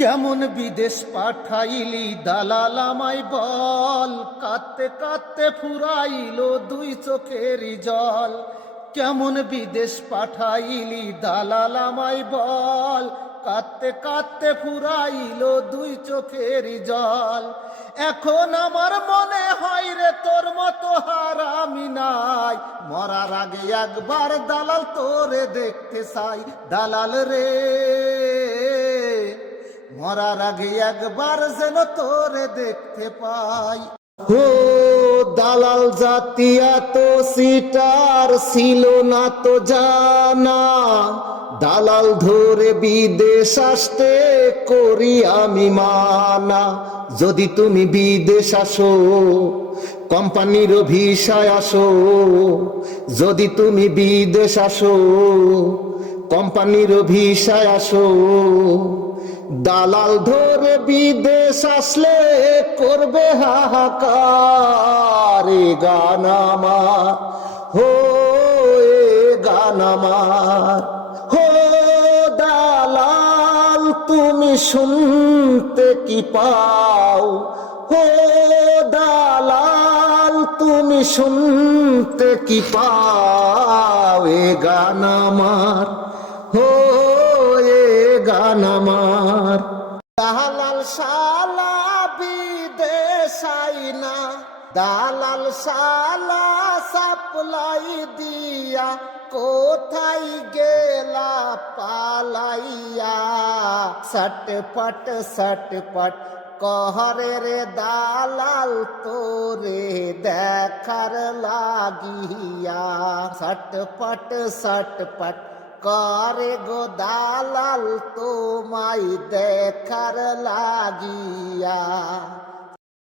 কেমন বিদেশ পাঠাইলি দালাল আমায় বল, কাঁদতে কাঁদতে ফুরাইলো দুই চোখের জল। কেমন বিদেশ পাঠাইলি দালাল আমায় বল, কাঁদতে কাঁদতে ফুরাইলো দুই চোখের জল। এখন আমার মনে হয় রে তোর মতো হারামি নাই, মরার আগে একবার দালাল তোরে দেখতে চাই। দালাল রে, মরার আগে একবার যেন তোরে দেখতে পাই। ও দালাল জাতি এত সিটার ছিল না তো জানা, দালাল ধরে বিদেশ আসতে করি আমি মানা। যদি তুমি বিদেশ আসো কোম্পানির ভিসায় আসো, যদি তুমি বিদেশ আসো কোম্পানির ভিসায় আসো, দালাল ধরে বিদেশ আসলে করবে হাহাকার। এ গান আমার, হো এ গান আমার, হো দালাল তুমি শুনতে কি পাও, হো দালাল তুমি শুনতে কি পাও। এ গান আমার, হো এ গান আমার। দালাল শালা বিদেশ আইনা, দালাল শালা সাপ্লাই দিয়া, কোথায় গেলা পালাইয়া। সটপট সটপট কহরে রে দালাল তোরে দেখার লাগিয়া। সটপট সটপট করে গো দালাল তোমায় দেখার লাগিয়া।